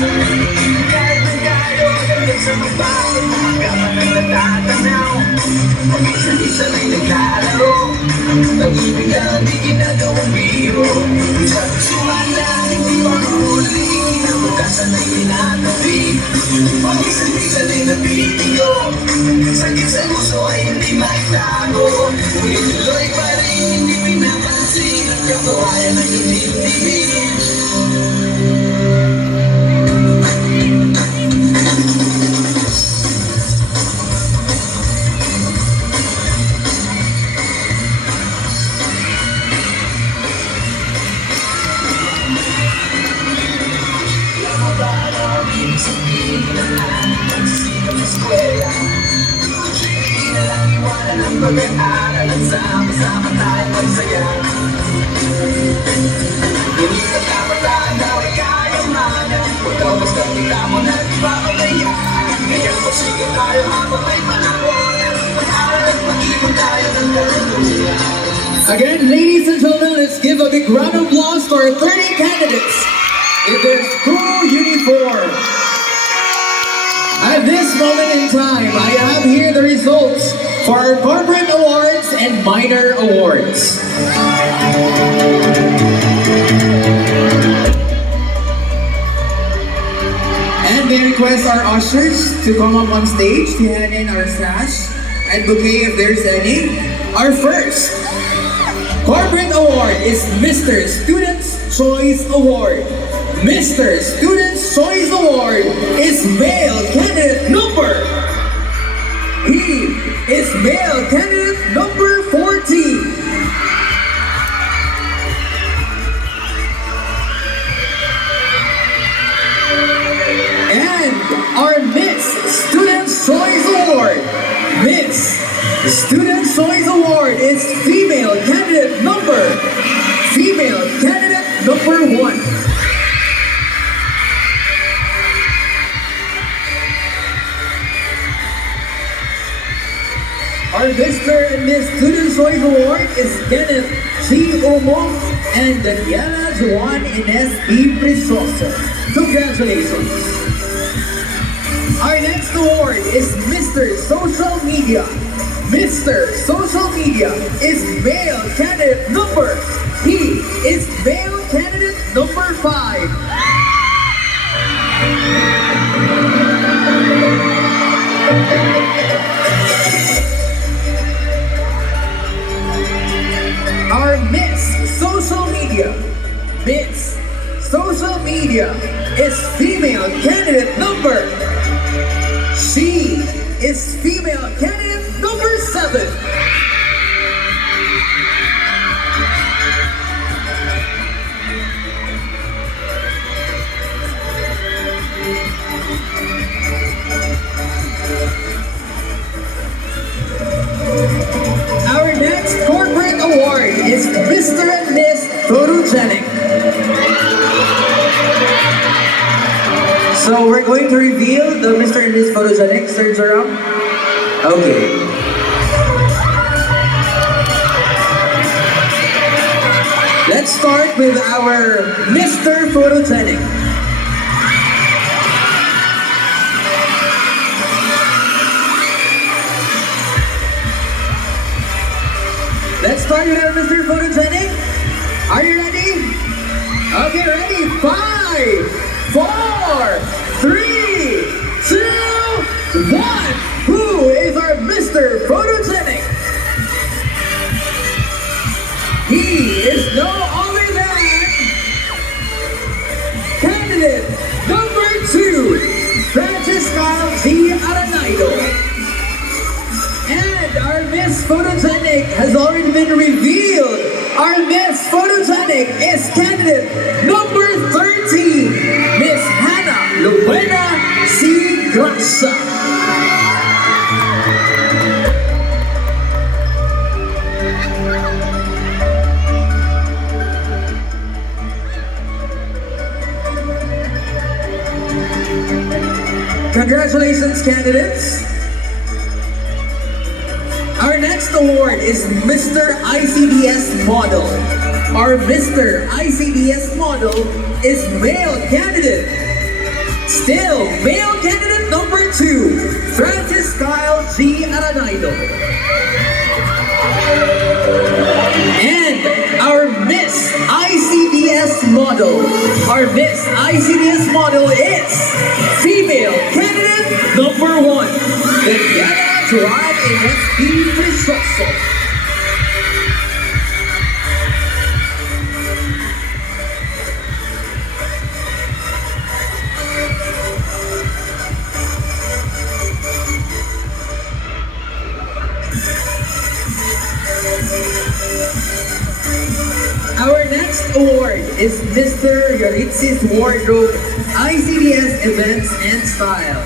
Kahit na tayo hanggang sa mabago, hanggang ka nang natatanaw. Pag-isa-isa na'y naglalaro, pag-ibig lang di ginagawang biro. Sa pusuan lang hindi mahuli, kinabukasan ay tinatabi. Pag-isa-isa na'y nabitigo, sakit sa puso ay hindi maitago. Ngunit tuloy pa rin hindi pinapansin, at katuwayan ay inintibin. Sabihin na lang, magsisikap sa eskwela. Hindi na lang iwanan ang pag-aaral at sama-sama tayo magsaya. Hindi ka kabataan daw ay kayang mahanap, huwag daw basta tingnan mo na di papabayaan. Ngayon magsisikap tayo habang may panahon, mag-aaral at mag-ipon tayo ng karunungan. Again, ladies and gentlemen, let's give a big round of applause to our 30 candidates in their school uniform. At this moment in time, I have here the results for our corporate awards and minor awards. And we request our ushers to come up on stage to hand in our sash and bouquet if there's any. Our first corporate award is Mr. Student's Choice Award. Mr. Student's Choice Award is male candidate number. He is male candidate number 14. And our Miss Student's Choice Award, Miss Student's Choice Award is female candidate number 1. Our Mr. and Miss Student Choice Award is Kenneth G. Omo and Daniela Juan Ines B. Prisoso. Congratulations. Our next award is Mr. Social Media. Mr. Social Media is male candidate number. He is male candidate number 5. Our Miss Social Media is female candidate number. She is female candidate number 7. Our next corporate award is Mr. and Miss Photogenic. So we're going to reveal the Mr. and Miss Photogenic. Sir Jerome? Okay. Let's start with our Mr. Photogenic. Let's start with our Mr. Photogenic. Are you ready? Okay, ready? 5, 4, 3, 2, 1. Who is our Mr. Photogenic? He is no other than candidate number 2, Francisca V. Aranaido. And our Miss Photogenic has already been revealed. Our Miss Photogenic is candidate number 13, Miss Hannah Luena C. Gracia. Congratulations, candidates. Our next award is Mr. ICDS Model. Our Mr. ICDS Model is male candidate Still, male candidate number 2, Francis Kyle G. Aranaido. And our Miss ICDS model. Our Miss ICDS model is female candidate number 1, Viviana Joan P. Frisoso. Our next award is Mr. Yalitsis Wardrobe, ICDS Events and Style.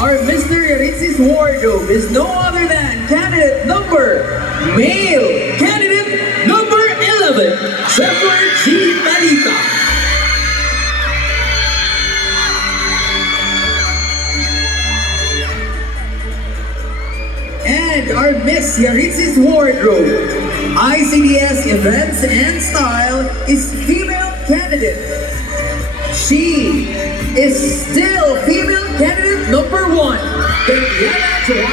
Our Mr. Yalitsis Wardrobe is no other than candidate number, male candidate number 11, Trevor G. Talita. And our Miss Yalitsis Wardrobe, ICDS Events and Style is female candidate. She is still female candidate number 1, Viviana Joan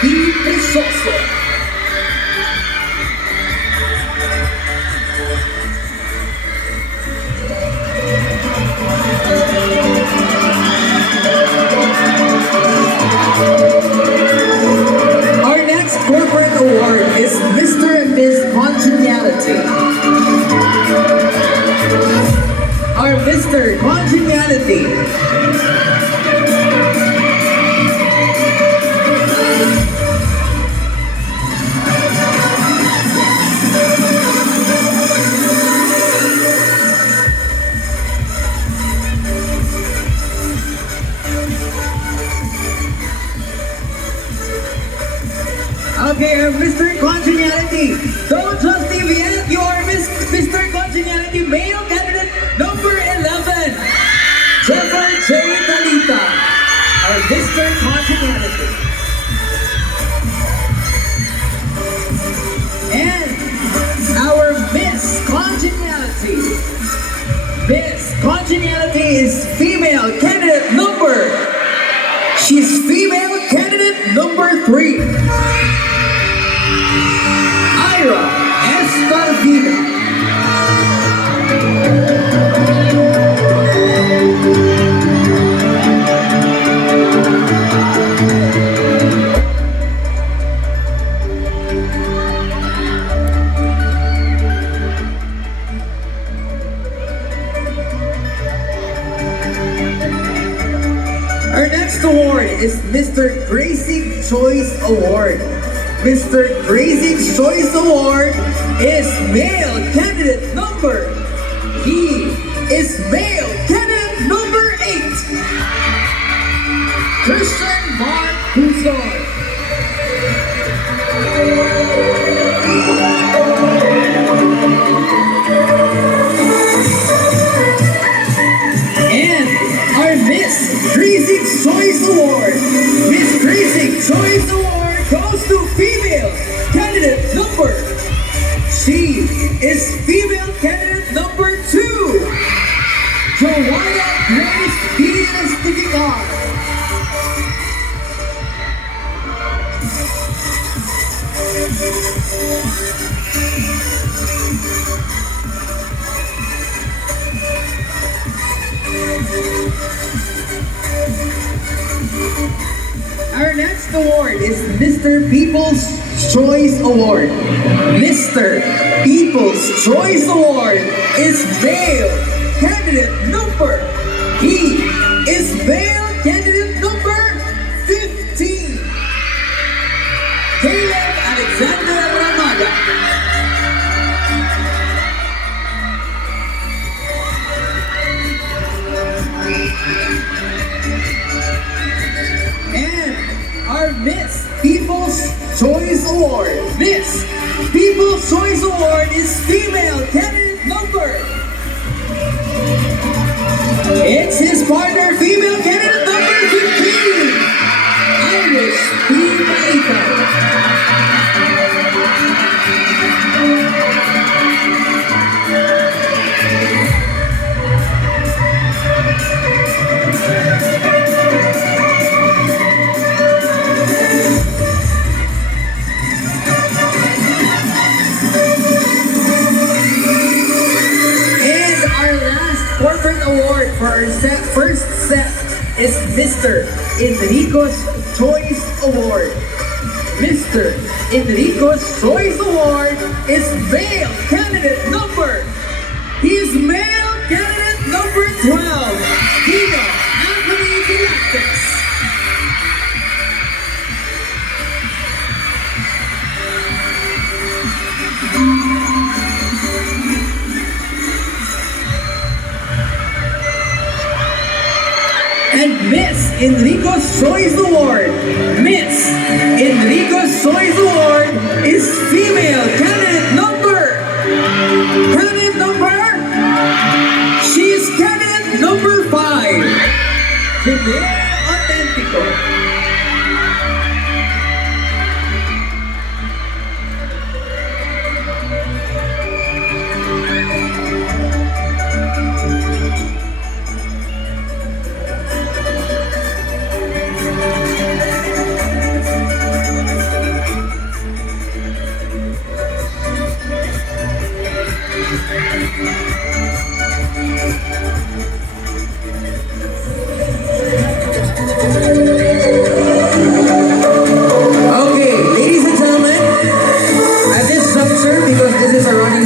P. Frisoso. Our next corporate award is Mr. and Miss Congeniality. Our Mr. Congeniality. Okay, our Mr. Congeniality. Don't just leave yet. You are Mr. Congeniality, male candidate number 11, Trevor J. Talita. Our Mr. Congeniality. And our Miss Congeniality. Miss Congeniality is female candidate number. She's female candidate number 3. Esparvida. Our next award is Mr. Gracie Choice Award. Mr. Gracie Choice Award is male candidate number. He is male candidate number 8, Christian Mark Huzon. And our Miss Gracie Choice Award, Miss Gracie Choice Award goes to female candidate number. She is female candidate number 2, Joanna Grace B. Estivicar. Our next award is Mr. People's Choice Award. Mr. People's Choice Award is male candidate number. He is male candidate number 15, Caleb Alexander Ramada. And our Miss People's Choice Award. Miss People's Choice Award is female candidate number. It's his partner, female candidate number 15, Irish P. Maika. for our first set is Mr. Enrico's Choice Award. Mr. Enrico's Choice Award is male candidate number. He is male candidate number 12. Dino Anthony Galactus. And Miss Enrico's Choice Award. Miss Enrico's Choice Award is female candidate number. Candidate number. She is candidate number 5. Janelle Autentico.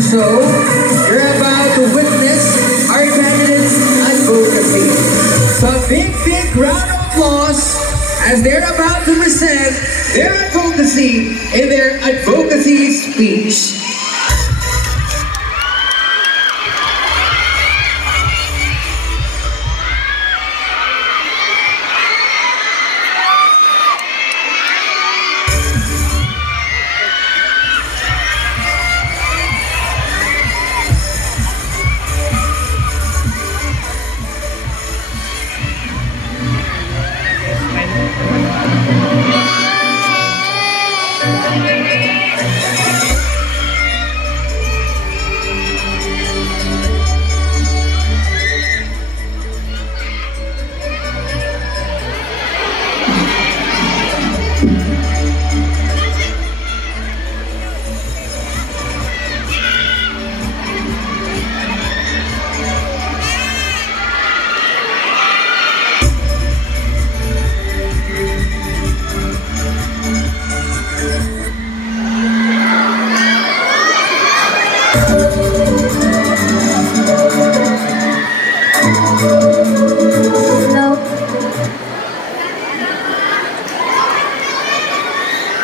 So, you're about to witness our candidates' advocacy. So, a big round of applause as they're about to present their advocacy in their advocacy speech.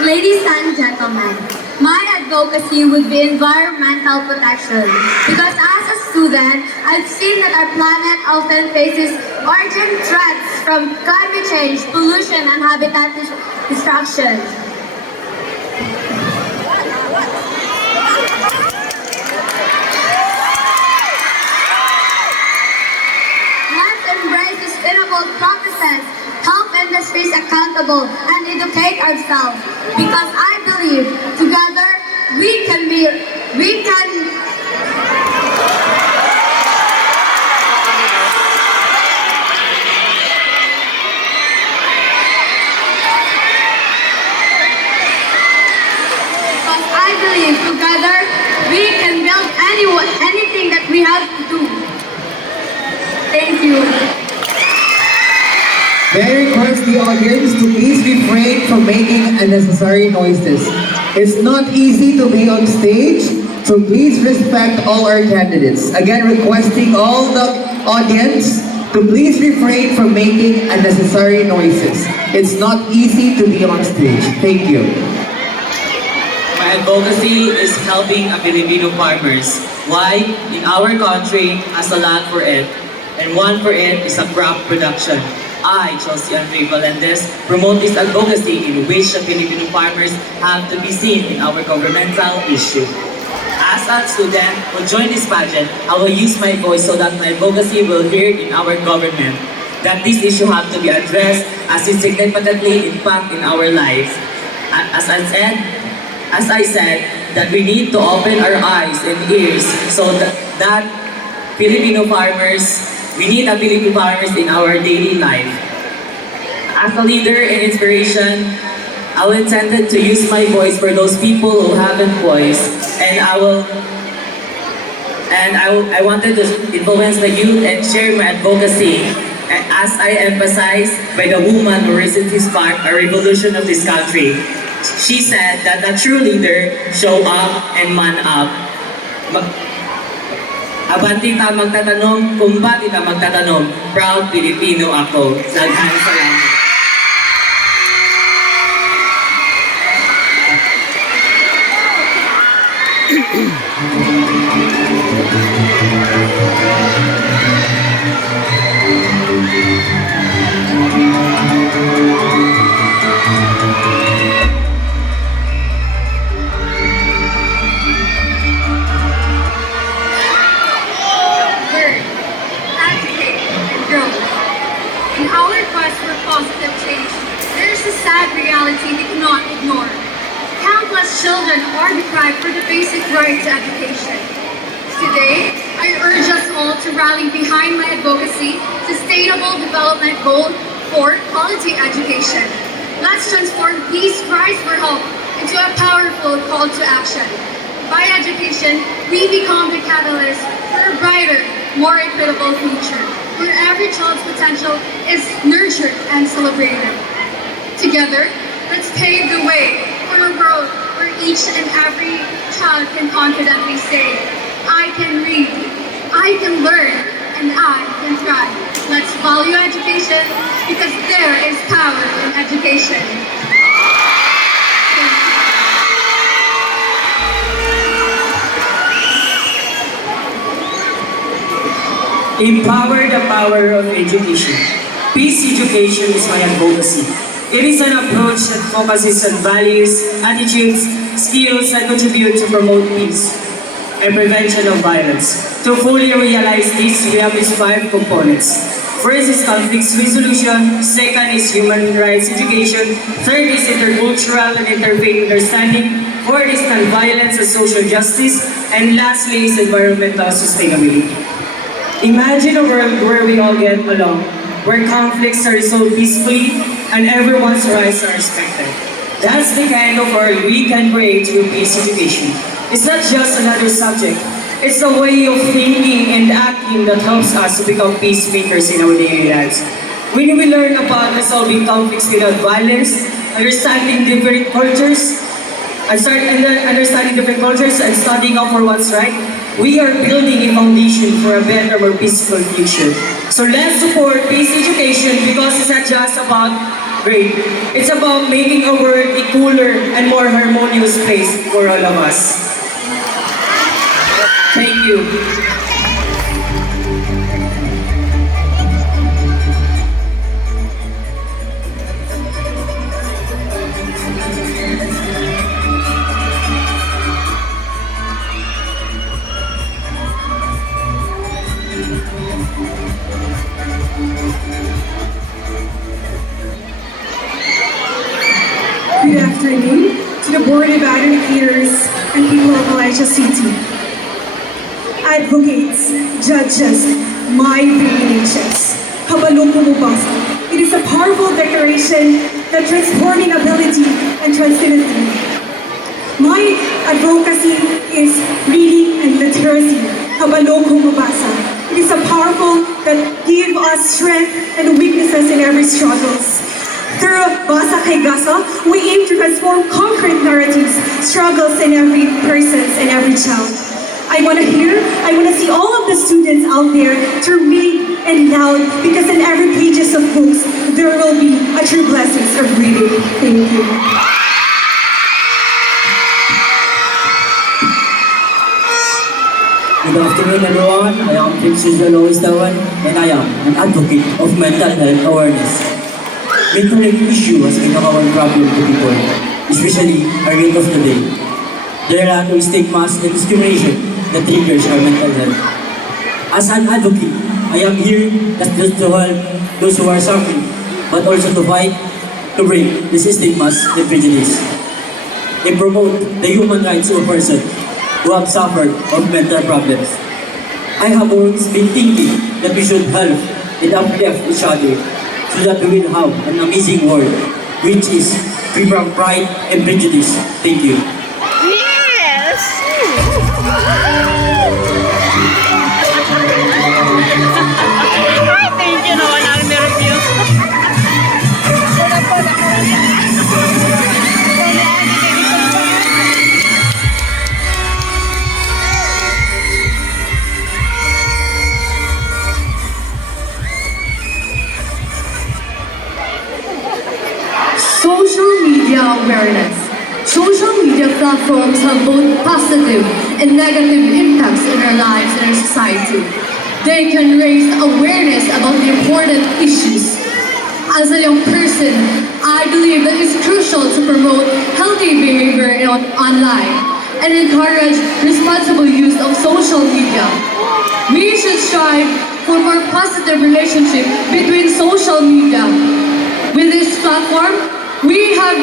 Ladies and gentlemen, my advocacy would be environmental protection because as a student, I've seen that our planet often faces urgent threats from climate change, pollution, and habitat destruction. Let's embrace sustainable practices, help industries accountable, and educate ourselves. Because I believe together we can build anything that we have to do. Thank you. May I request the audience to please refrain from making unnecessary noises. It's not easy to be on stage, so please respect all our candidates. Again, requesting all the audience to please refrain from making unnecessary noises. It's not easy to be on stage. Thank you. My advocacy is helping Filipino farmers. Why? In our country, has a land for it, and one for it is a crop production. I, Chelsea Andre Valendes, promote this advocacy in which the Filipino farmers have to be seen in our governmental issue. As a student who join this pageant, I will use my voice so that my advocacy will hear in our government that this issue have to be addressed as it significantly impact in our lives. As I said, that we need to open our eyes and ears so that Filipino farmers, we need a Filipino farmers in our daily life. As a leader and inspiration, I will intend to use my voice for those people who haven't voice, and I will And I wanted to influence the youth and share my advocacy as I emphasize by the woman who recently sparked a revolution of this country. She said that a true leader show up and man up. Abanti ta magtatanong, kung ba't ita magtatanong, proud Pilipino ako. Daghang salamat. Learn, educate, and grow. In our quest for positive change, there is a sad reality we cannot ignore. Countless children are deprived for the basic right to education. Today, I urge us all to rally behind my advocacy, Sustainable Development Goal for quality education. Let's transform these cries for help into a powerful call to action. By education, we become the catalyst for a brighter, more equitable future, where every child's potential is nurtured and celebrated. Together, let's pave the way for a world where each and every child can confidently say, I can read, I can learn, and I can thrive. Let's value education because there is power in education. Empower the power of education. Peace education is my advocacy. It is an approach that focuses on values, attitudes, skills that contribute to promote peace and prevention of violence. To fully realize this, we have these 5 components. First is conflict resolution, second is human rights education, third is intercultural and interfaith understanding, fourth is non-violence and social justice, and lastly is environmental sustainability. Imagine a world where we all get along, where conflicts are resolved peacefully and everyone's rights are respected. That's the kind of world we can create through peace education. It's not just another subject, it's a way of thinking and acting that helps us to become peacemakers in our daily lives. When we learn about resolving conflicts without violence, understanding different cultures, and standing up for what's right, we are building a foundation for a better, more peaceful future. So let's support peace education because it's not just about grade. It's about making our world a cooler and more harmonious place for all of us. Thank you. Good afternoon to the Board of Educators and people of Malaysia City. Advocates, judges, my Vnhs, kabalong bumubasa. It is a powerful declaration that transforming ability and transparency. My advocacy is reading and literacy, kabalong bumubasa. It is a powerful that give us strength and weaknesses in every struggles. Through Basa Kay Gasa, we aim to transform concrete narratives, struggles in every person and every child. I want to see all of the students out there to read and loud because in every pages of books, there will be a true blessings of reading. Thank you. Good afternoon everyone, I am Princess Lois Tawan and I am an advocate of mental health awareness. Mental health issue has become a common problem to people, especially our youth of today. There are a lot of stigmas and discrimination that triggers our mental health. As an advocate, I am here not just to help those who are suffering, but also to fight to break the stigmas and prejudice. They promote the human rights of a person who have suffered of mental problems. I have always been thinking that we should help and uplift each other so that we will have an amazing world, which is free from pride and prejudice. Thank you. Yes! platforms have both positive and negative impacts in our lives and our society. They can raise awareness about the important issues. As a young person, I believe that it's crucial to promote healthy behavior online and encourage responsible use of social media. We should strive for more positive relationship between social media. With this platform, we have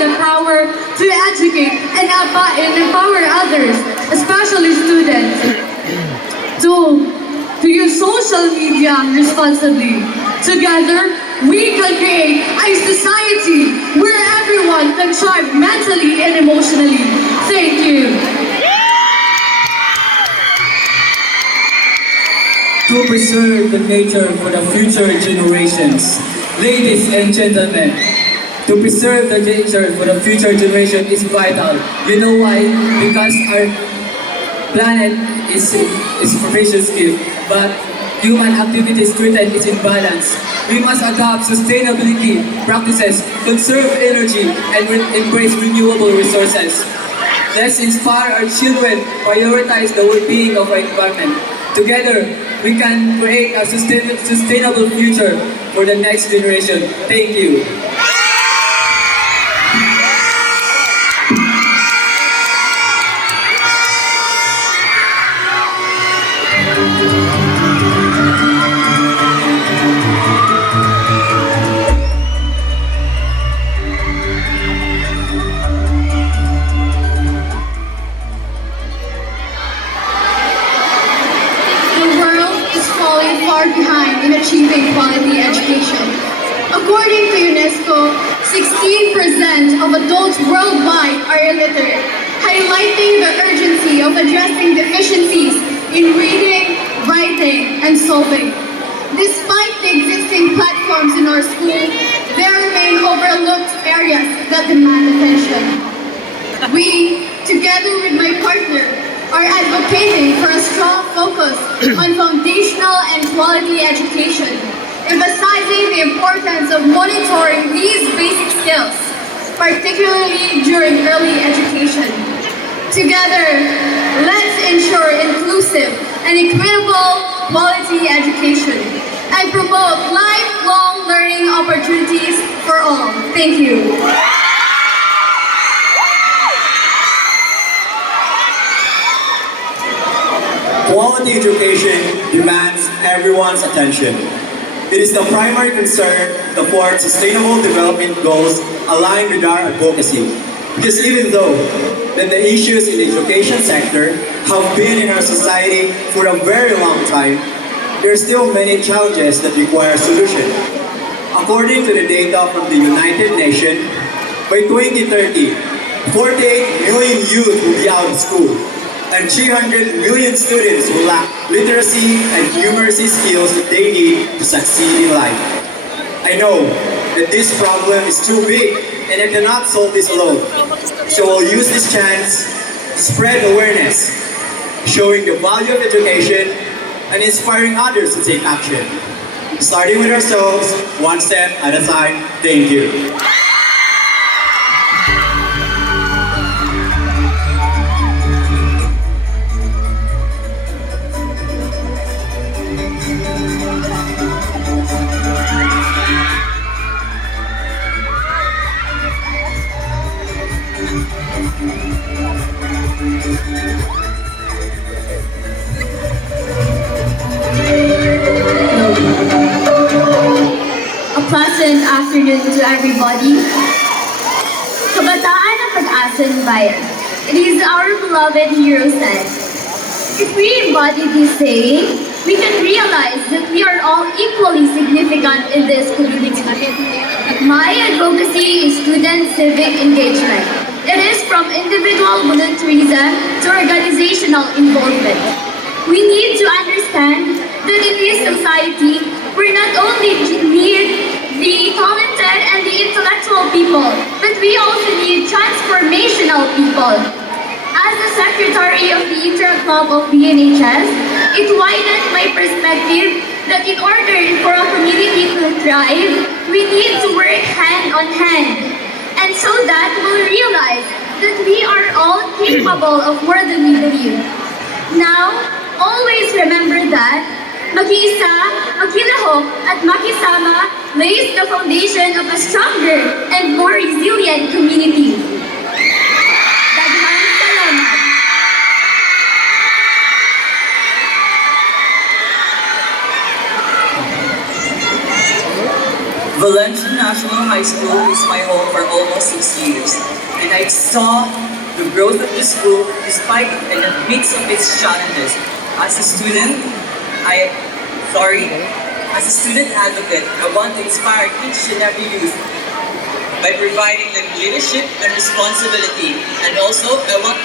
the power to educate and empower others, especially students, to use social media responsibly. Together, we can create a society where everyone can thrive mentally and emotionally. Thank you. To preserve the nature for the future generations. Ladies and gentlemen, to preserve the nature for the future generation is vital. You know why? Because our planet is precious gift, but human activities threaten its imbalance. We must adopt sustainability practices, conserve energy, and embrace renewable resources. Let's inspire our children, prioritize the well-being of our environment. Together, we can create a sustainable future for the next generation. Thank you. The world is falling far behind in achieving quality education. According to UNESCO, 16% of adults worldwide are illiterate, highlighting the urgency of addressing deficiencies in reading, writing, and solving. Despite the existing platforms in our school, there remain overlooked areas that demand attention. We, together with my partner, are advocating for a strong focus on foundational and quality education, emphasizing the importance of monitoring these basic skills, particularly during early education. Together, let's ensure inclusive and equitable quality education and promote lifelong learning opportunities for all. Thank you. Quality education demands everyone's attention. It is the primary concern to thwart sustainable development goals aligned with our advocacy. Because even though that the issues in the education sector have been in our society for a very long time, there are still many challenges that require solution. According to the data from the United Nations, by 2030, 48 million youth will be out of school, and 300 million students will lack literacy and numeracy skills that they need to succeed in life. I know that this problem is too big and I cannot solve this alone. So I'll use this chance to spread awareness, showing the value of education and inspiring others to take action. Starting with ourselves, one step at a time. Thank you. A pleasant afternoon to everybody. Kabataan ng Pag-asa ng Bayan. It is our beloved hero said. If we embody this saying, we can realize that we are all equally significant in this community. My advocacy is student civic engagement. It is from individual volunteerism to organizational involvement. We need to understand that in this society, we not only need the talented and the intellectual people, but we also need transformational people. As the secretary of the Inter Club of Vnhs, it widened my perspective that in order for a community to thrive, we need to work hand on hand. And so that we'll realize that we are all capable of more than we believe. Now, always remember that mag-iisa, makilahok, at makisama lays the foundation of a stronger and more resilient community. Daghang salamat. Valencia National High School is my home for almost 6 years, and I saw the growth of the school despite and in the midst of its challenges. As a student, as a student advocate, I want to inspire each and every youth by providing them leadership and responsibility. And also, I want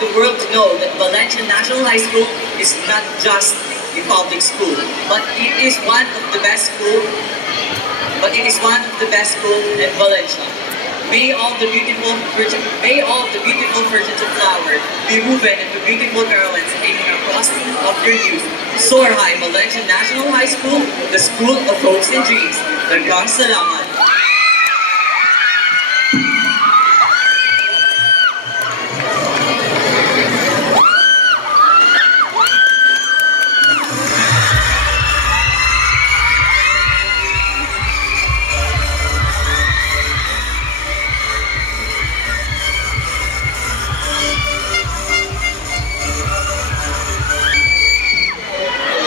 the world to know that Valencia National High School is not just a public school, but it is one of the best school. In Valencia. May all the beautiful virgins of flower be woven into beautiful garlands hanging across of your youth. Soar high, Valencia National High School, the school of hopes and dreams. Daghang salamat.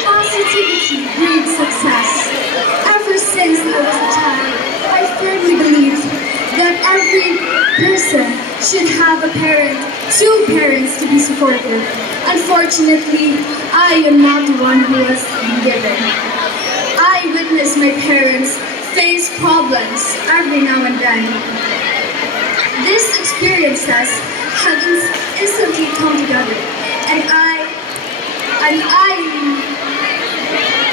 Positivity breeds success. Ever since I was a child, I firmly believed that every person should have a parent, two parents to be supportive. Unfortunately, I am not the one who has been given. I witnessed my parents face problems every now and then. These experiences have instantly come together, and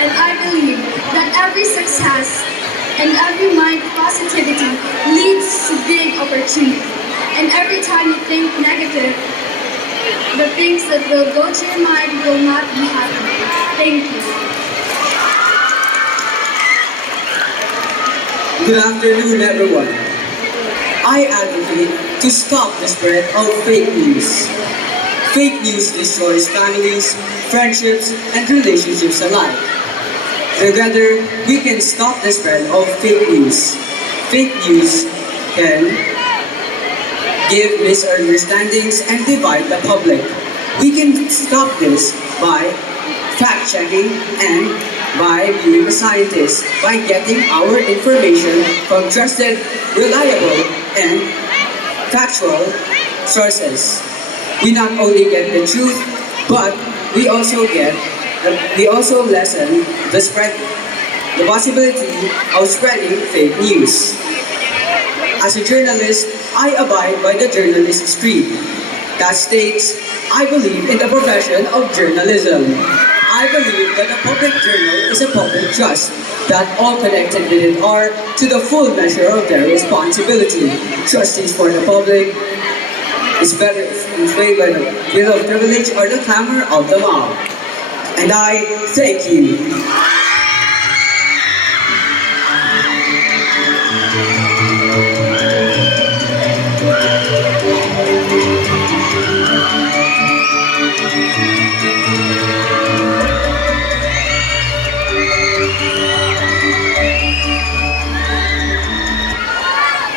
I believe that every success and every mind positivity leads to big opportunity. And every time you think negative, the things that will go to your mind will not be happening. Thank you. Good afternoon, everyone. I advocate to stop the spread of fake news. Fake news destroys families, friendships, and relationships alike. Together, we can stop the spread of fake news. Fake news can give misunderstandings and divide the public. We can stop this by fact-checking and by being a scientist, by getting our information from trusted, reliable, and factual sources. We not only get the truth, but we also lessen the possibility of spreading fake news. As a journalist, I abide by the journalist's creed. That states, I believe in the profession of journalism. I believe that a public journal is a public trust, that all connected with it are to the full measure of their responsibility. Trustees for the public is better swayed by the will of privilege or the clamor of the mob. And I thank you.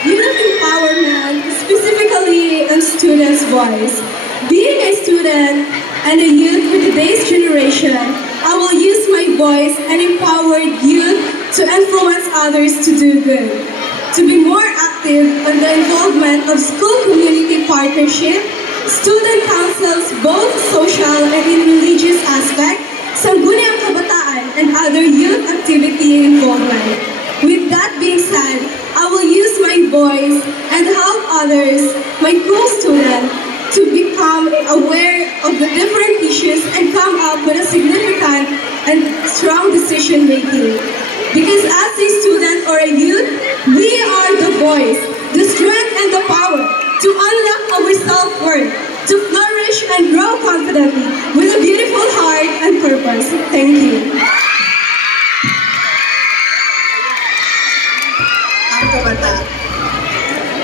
Youth empowerment, specifically in students' voice. Being a student and a youth for today's generation, I will use my voice and empower youth to influence others to do good, to be more active on the involvement of school community partnership, student councils, both social and in religious aspect, sangguniang kabataan, and other youth activity involvement. With that being said, I will use my voice and help others, my co-students, to become aware of the different issues and come up with a significant and strong decision making. Because as a student or a youth, we are the voice, the strength and the power to unlock our self-worth, to flourish and grow confidently with a beautiful heart and purpose. Thank you.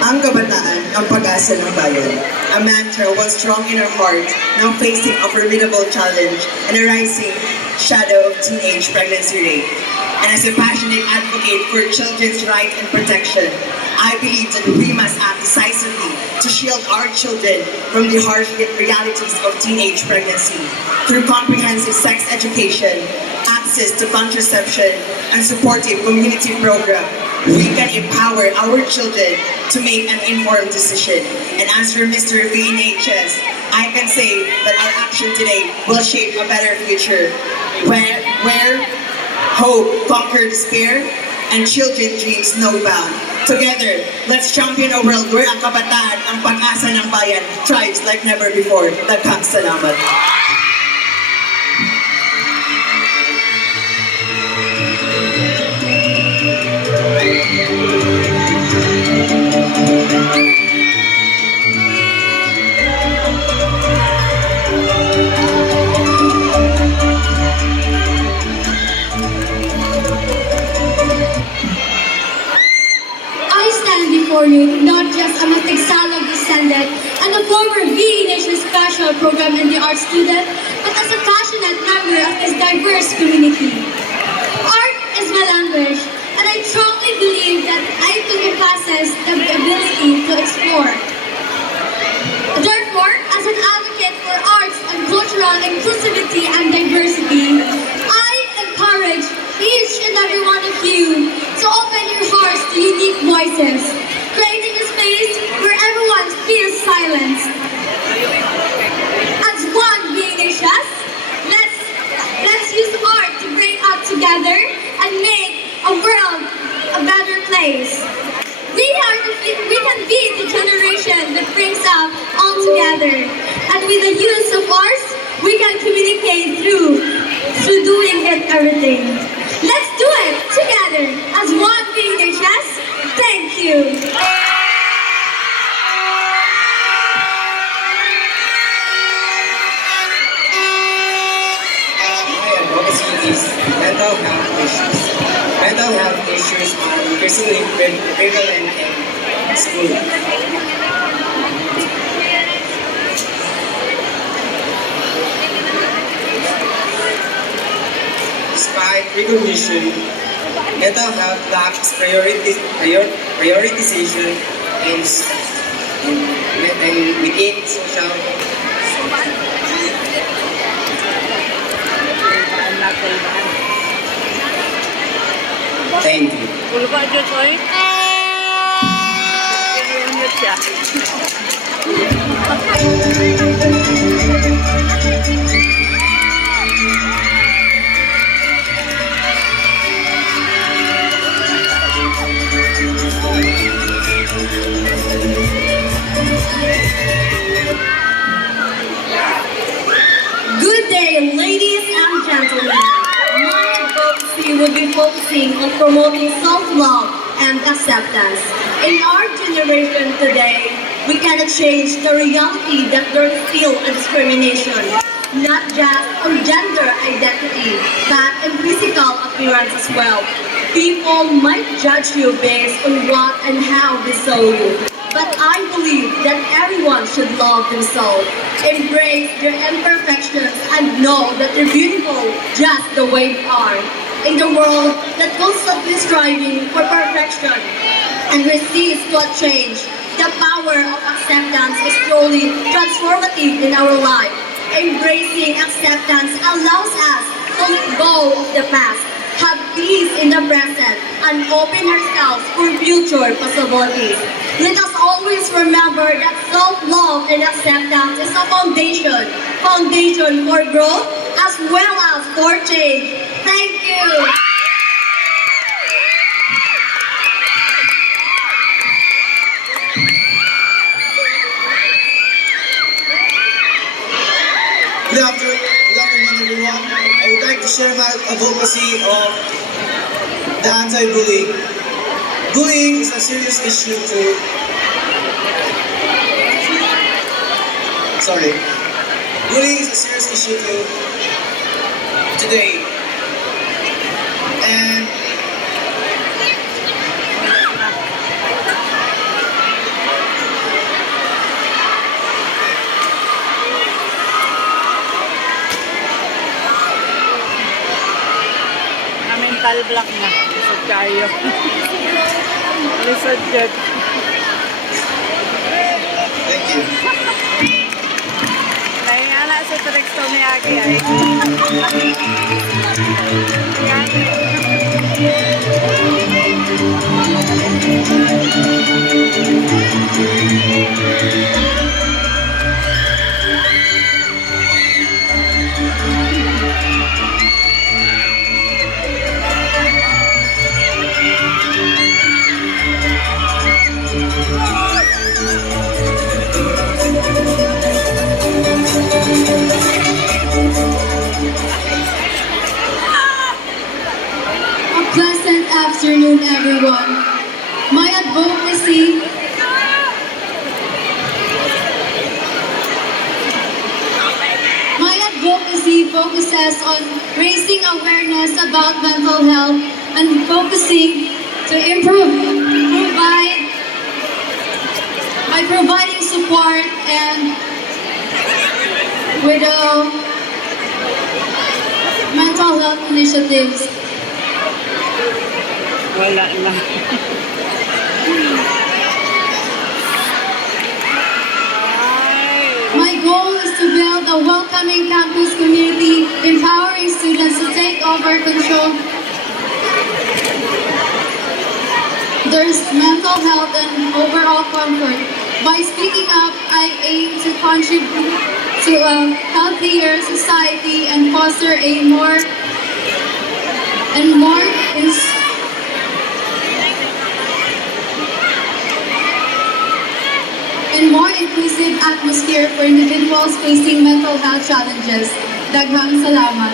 Ang kabataan, ang pag-asa ng bayan. A mantra once strong in our heart, now facing a formidable challenge and a rising shadow of teenage pregnancy rate. And as a passionate advocate for children's rights and protection, I believe that we must act decisively to shield our children from the harsh realities of teenage pregnancy. Through comprehensive sex education, access to contraception, and supportive community program, we can empower our children to make an informed decision. And as for Mr. Vnhs, I can say that our action today will shape a better future where hope conquers despair and children's dreams snowbound. Together, let's champion a world where ang kabataan, ang pag-asa ng bayan, thrives like never before. Daghang salamat. I stand before you not just a Matigsalog descendant and a former Vnhs special program in the art student, but as a passionate member of this diverse community. Art is my language, and I strongly believe that I too possess the ability to explore. Therefore, as an advocate for arts and cultural inclusivity and diversity, I encourage each and every one of you to open your hearts to unique voices, creating a space where everyone feels silenced. As one Vnhs, let's use art to bring us together and make a world a better place. We can be the generation that brings us all together, and with the use of arts, we can communicate through doing it everything. Let's do it together as one Vnhs. Thank you. My advocacy is mental health issues. Mental health issues are increasingly prevalent in school. Despite recognition, mental health lacks prioritization within social. Thank you. Good day, ladies and gentlemen. My advocacy will be focusing on promoting self-love and acceptance. In our generation today, we cannot change the reality that there is still a discrimination, not just on gender identity, but in physical appearance as well. People might judge you based on what and how they saw you. But I believe that everyone should love themselves, embrace their imperfections, and know that they're beautiful just the way they are. In the world that constantly striving for perfection and resists to a change, the power of acceptance is truly transformative in our life. Embracing acceptance allows us to let go of the past, have peace in the present, and open ourselves for future possibilities. Let us always remember that self-love and acceptance is a foundation for growth as well as for change. Thank you. Good afternoon, everyone. I would like to share my advocacy of the anti-bullying. Bullying is a serious issue Bullying is a serious issue today. And mental block na. Lisod kayo. Lisod good. Thank you. Naingala sa tricks to ni Agi ay. A pleasant afternoon, everyone. My advocacy focuses on raising awareness about mental health and focusing to by providing support and with mental health initiatives. Wala na. My goal is to build a welcoming campus community, empowering students to take over control their mental health and overall comfort. By speaking up, I aim to contribute to a healthier society and foster a more inclusive atmosphere for individuals facing mental health challenges. Daghang salamat.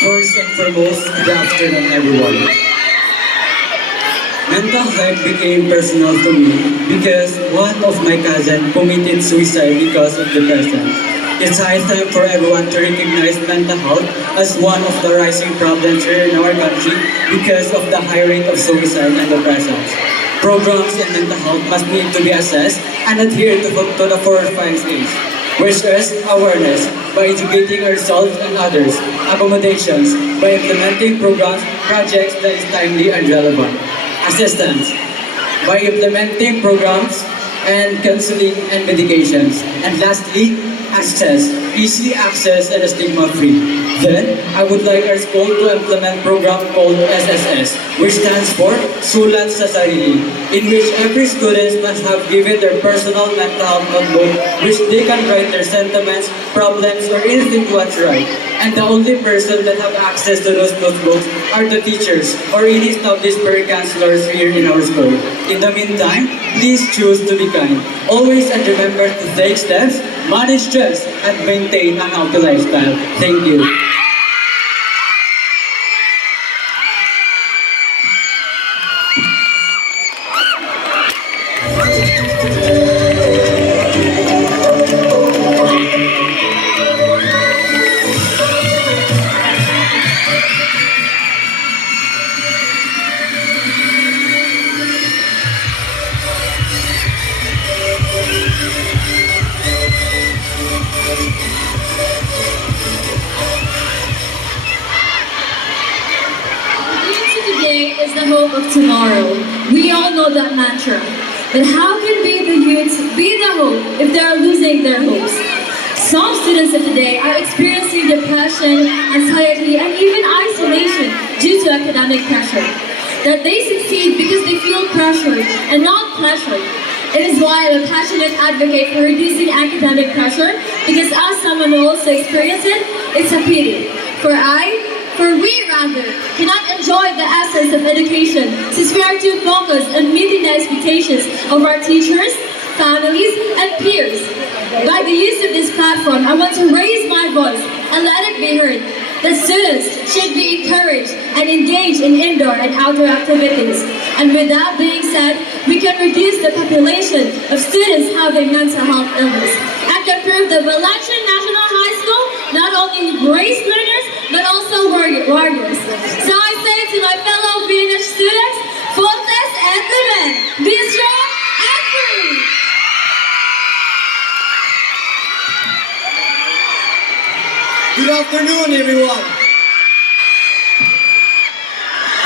First and foremost, good afternoon everyone. Mental health became personal to me because one of my cousins committed suicide because of depression. It's high time for everyone to recognize mental health as one of the rising problems here in our country because of the high rate of suicide and depression. Programs in mental health must need to be assessed and adhere to the 4 or 5 A's, which is awareness by educating ourselves and others, accommodations by implementing programs, projects that is timely and relevant, assistance by implementing programs and counseling and medications, and lastly, access, easy access and stigma-free. Then, I would like our school to implement a program called SSS, which stands for Sulat sa Sarili, in which every student must have given their personal mental health notebook, which they can write their sentiments, problems, or anything what's right. And the only person that have access to those notebooks are the teachers or any established peer counselors here in our school. In the meantime, please choose to be kind. Always and remember to take steps, manage stress, and maintain a healthy lifestyle. Thank you. Today is the hope of tomorrow. We all know that mantra. But how can we, the youths, be the hope if they are losing their hopes? Some students of today are experiencing depression, anxiety, and even isolation due to academic pressure. That they succeed because they feel pressured and not pressured. It is why I'm a passionate advocate for reducing academic pressure, because as someone who also experiences it, it's a pity. For we cannot enjoy the essence of education since we are too focused on meeting the expectations of our teachers, families, and peers. By the use of this platform, I want to raise my voice and let it be heard that students should be encouraged and engaged in indoor and outdoor activities. And with that being said, we can reduce the population of students having mental health illness and can prove that Valencia National High School not only raised learners, but also warriors. So I say to my fellow Vnhs students, Fortes et Limen, be strong and free! Good afternoon, everyone.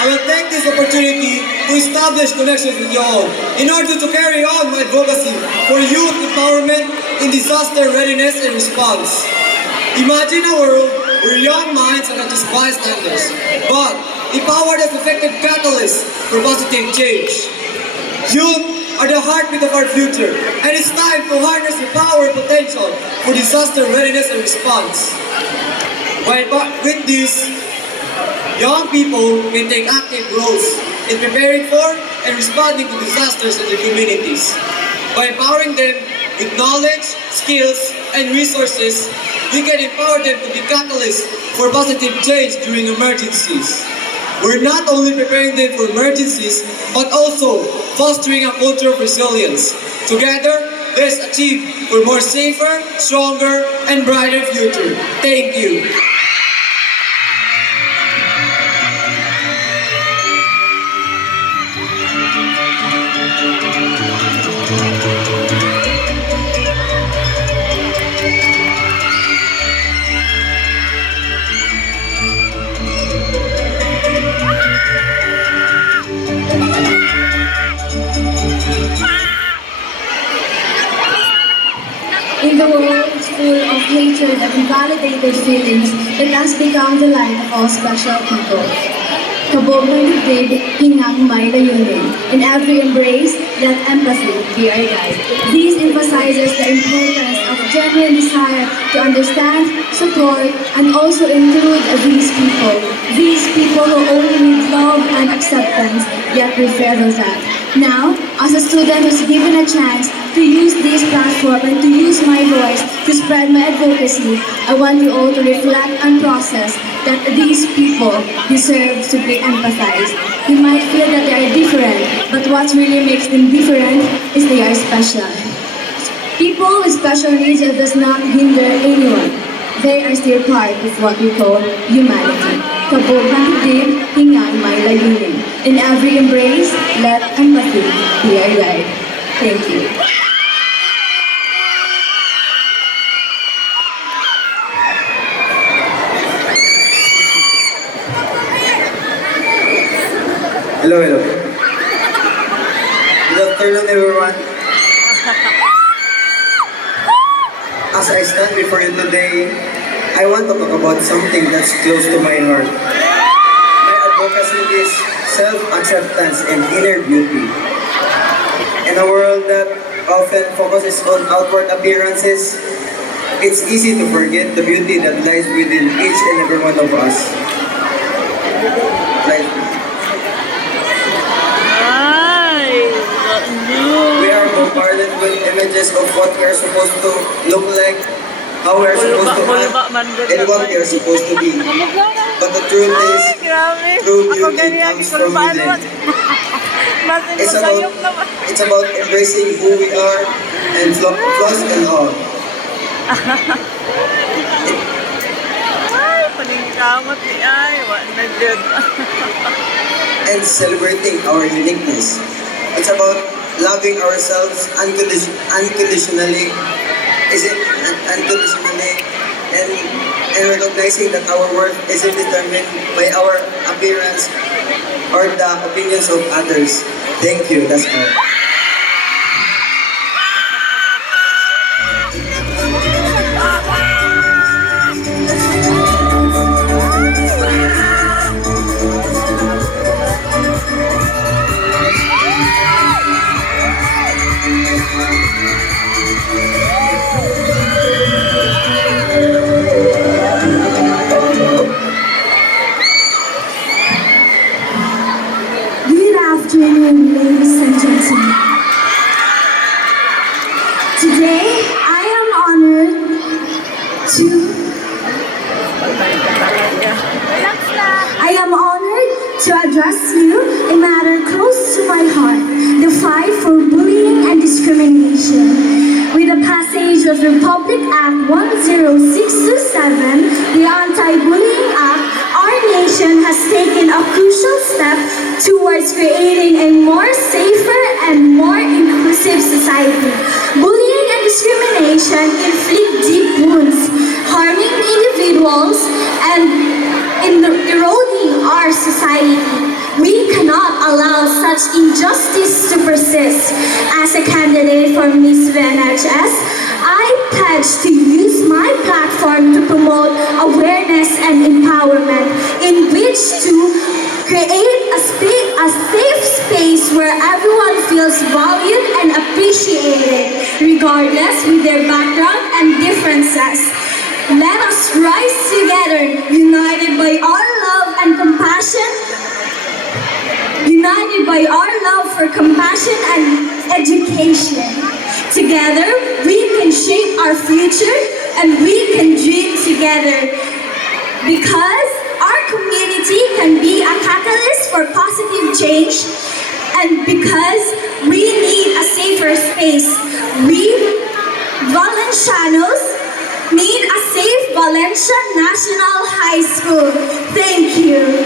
I will take this opportunity to establish connections with you all in order to carry on my advocacy for youth empowerment in disaster readiness and response. Imagine a world where young minds are not just bystanders, but empowered as effective catalysts for positive change. Youth are the heartbeat of our future, and it's time to harness the power and potential for disaster readiness and response. With this, young people can take active roles in preparing for and responding to disasters in their communities. By empowering them with knowledge, skills, and resources, we can empower them to be catalysts for positive change during emergencies. We're not only preparing them for emergencies, but also fostering a culture of resilience. Together, let's achieve for more safer, stronger, and brighter future. Thank you. In the world full of hatred and invalidated feelings, it has become the light of all special people. Kabog ng dibdib, hingang may layunin. In every embrace, let empathy be our guide. This emphasizes the importance of genuine desire to understand, support, and also include these people. These people who only need love and acceptance, yet prefer that. Now, as a student who's given a chance to use this platform and to use my voice to spread my advocacy, I want you all to reflect and process that these people deserve to be empathized. You might feel that they are different, but what really makes them different is they are special. People with special needs does not hinder anyone. They are still part of what we call humanity. Kabog ng dibdib, hingang may layunin. In every embrace, let empathy be our guide. Thank you. Hello. Good afternoon, everyone. As I stand before you today, I want to talk about something that's close to my heart. My advocacy is self-acceptance and inner beauty. In a world that often focuses on outward appearances, it's easy to forget the beauty that lies within each and every one of us. We are bombarded with images of what we are supposed to look like, how we are supposed to act, and what we are supposed to be. But the truth is, true beauty comes from within. It's about embracing who we are and flaws and all. And celebrating our uniqueness. It's about loving ourselves unconditionally, and recognizing that our worth isn't determined by our appearance or the opinions of others. Thank you, that's all. Good afternoon, ladies and gentlemen. Today, I am honored to address you a matter close to my heart, the fight for bullying and discrimination. With the passage of Republic Act 10627, the Anti-Bullying Act, our nation has taken a crucial step towards creating a more safer and more inclusive society. Bullying and discrimination inflict deep wounds, harming individuals such injustice to persist. As a candidate for Miss Vnhs, I pledge to use my platform to promote awareness and empowerment, in which to create a safe space where everyone feels valued and appreciated, regardless with their background and differences. Let us rise together, united by our love and compassion, united by our love for compassion and education. Together, we can shape our future and we can dream together. Because our community can be a catalyst for positive change, and because we need a safer space, we Valencianos need a safe Valencia National High School. Thank you.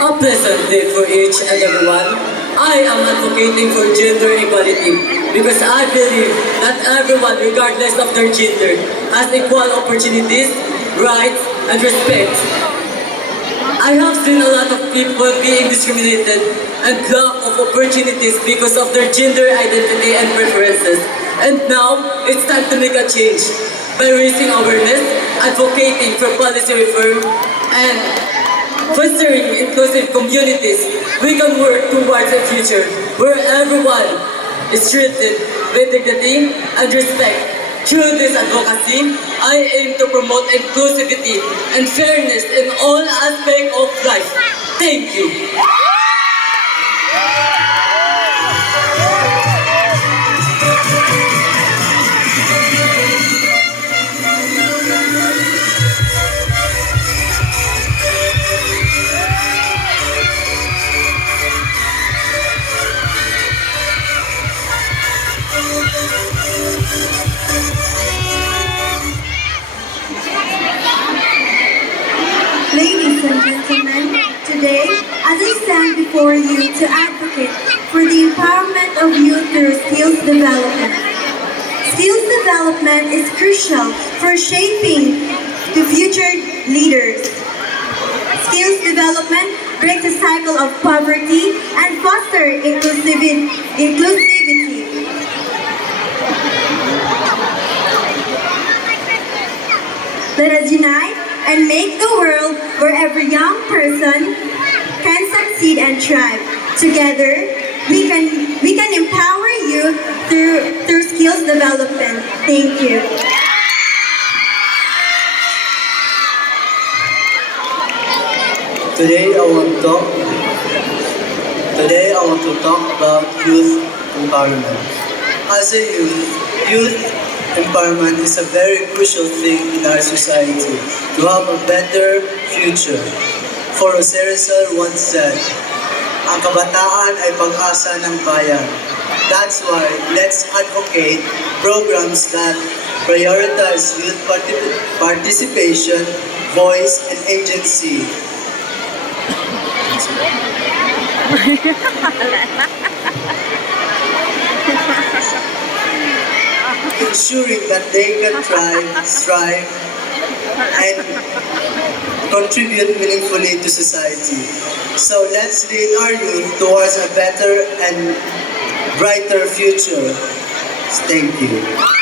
A pleasant day for each and everyone. I am advocating for gender equality because I believe that everyone, regardless of their gender, has equal opportunities, rights, and respect. I have seen a lot of people being discriminated and lack of opportunities because of their gender identity and preferences. And now, it's time to make a change by raising awareness, advocating for policy reform, and fostering inclusive communities. We can work towards a future where everyone is treated with dignity and respect. Through this advocacy, I aim to promote inclusivity and fairness in all aspects of life. Thank you. Ladies and gentlemen, today, as I stand before you to advocate for the empowerment of youth through skills development. Skills development is crucial for shaping the future leaders. Skills development breaks the cycle of poverty and fosters inclusivity. Let us unite and make the world where every young person can succeed and thrive. Together, we can empower you through skills development. Thank you. Today I want to talk about youth empowerment. As a youth empowerment is a very crucial thing in our society to have a better future. For Jose Rizal once said, ang kabataan ay pag-asa ng bayan. That's why let's advocate programs that prioritize youth participation, voice, and agency. Ensuring that they can strive, and contribute meaningfully to society. So let's lead our youth towards a better and brighter future. Thank you.